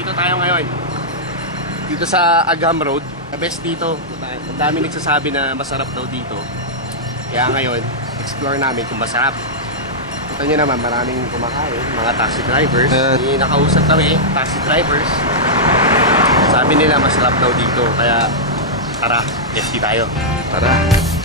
dito tayo ngayon. Dito sa Agam Road. The best dito. Ang dami nagsasabi na masarap daw dito. Kaya ngayon, explore namin kung masarap. Kita nyo naman, maraming kumakain, mga taxi drivers. Ayan. May nakausap kami, taxi drivers. Sabi nila masarap daw dito. Kaya tara, FT tayo. Tara.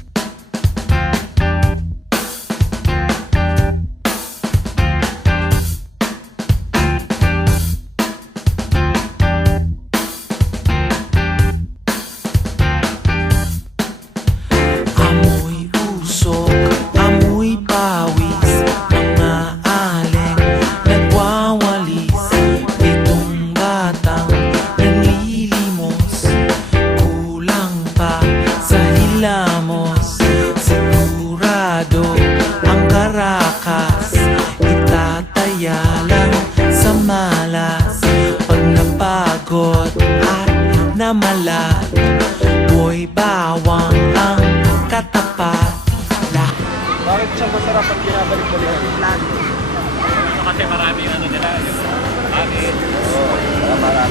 Napagod at namalat Boy bawang ang katapat La Bakit siya masarap pag binabalik-balikan? Kasi maraming ano nila, yung hangin,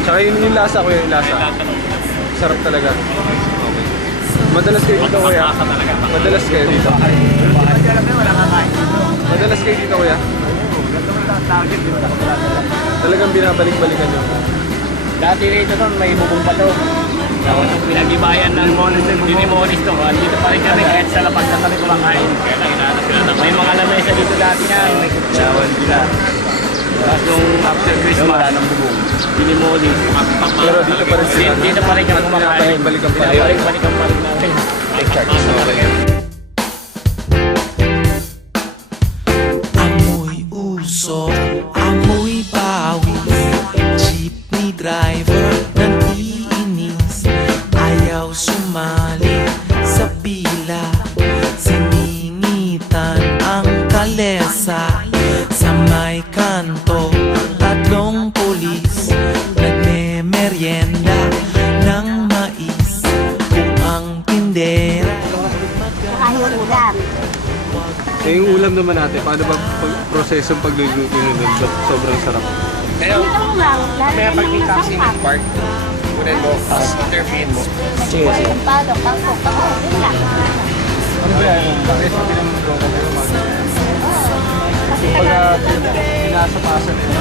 Tsaka yun yung lasa ko yung lasa. Sarap talaga. Madalas kayo dito kuya? Madalas kayo dito? Madalas kayo dito kuya? Talagang binabalik-balikan nyo. Dati rito doon, may bubong pa to. Tapos yung pinag-ibayan ng dinimonis to, dito pa rin kami kahit sa labas na kami kumakain. Kaya lang inaanap sila na may mga lamesa dito dati na, may kutsyawan sila. Tapos nung after Christmas, wala ng bubong. Dinimonis. Pero dito pa rin sila? Dito pa rin kami kumakain. Binabalik-balikan pa rin. Binabalik-balikan pa rin namin. Amoy Ayaw sumali sa pila Siningitan ang kalesa Sa may kanto, tatlong pulis Nagme-merienda ng mais Kung ang tindera yung ulam. Eh, yung ulam naman natin, paano ba pag prosesong pagluluto nyo nun? So- Sobrang sarap. Kaya, Kaya pag may yung taxi park, kunin mo, tapos intervene mo. Sige, sige. Yung. Ano ba yan? Bakit sa pinamulong ka kayo? Kasi Pag uh, pinasa-pasa nila.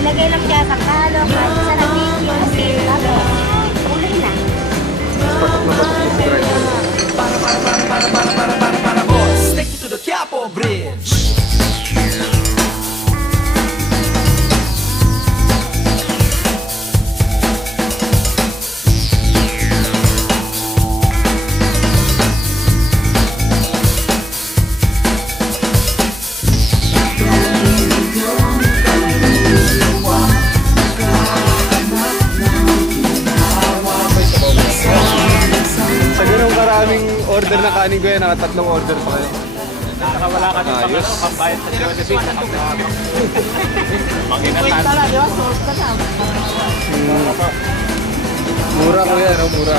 Ilagay lang siya sa kalo, kahit sa nabigyo, kasi ulit na. Patok na patok yung driver. Take you to the Quiapo Bridge na kanin ko yan, nakatatlong order pa kayo. Saka wala ka din pang Ayos. ano, pambayad sa Jollibee. Makinatan. Mura ko yan, oh, mura.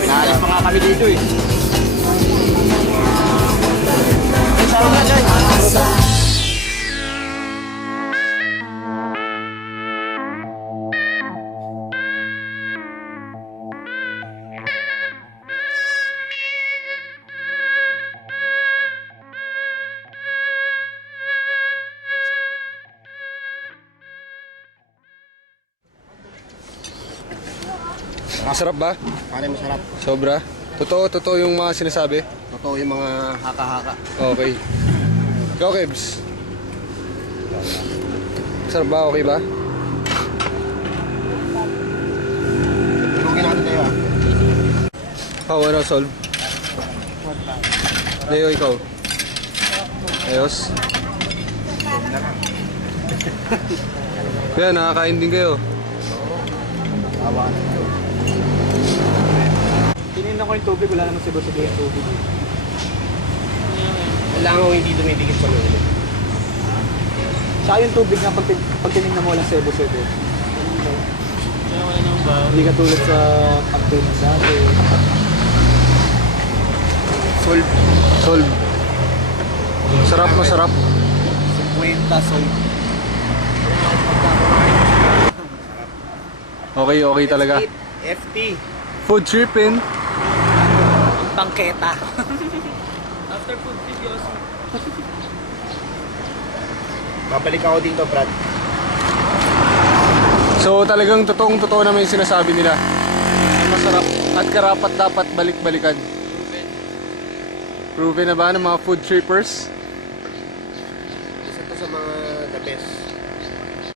Naalis pa nga kami dito eh. Masarap ba? Pare masarap. Sobra? Totoo, totoo yung mga sinasabi? Totoo yung mga haka-haka. Okay. Ikaw, Kebs? Masarap ba? Okay ba? Tulungin natin tayo ah. Ikaw, ano, Sol? Leo, ikaw? Ayos? Kaya, nakakain din kayo. Tinignan ko yung tubig, wala naman sibo-sibo yung tubig. Kailangan ko hindi dumidikit sa ulo. Saka yung tubig nga, pag, pag tinignan mo walang sebo-sebo. Hindi ka tulad sa update ng dati. Solve. Solve. Sarap, masarap. 50 soy. Okay, okay talaga. FT. Food tripping. Bangketa. Babalik ako dito, Brad. So talagang totoong totoo naman yung sinasabi nila. Masarap at karapat dapat balik-balikan. Proven na ba ng mga food trippers? Isa to sa mga the best.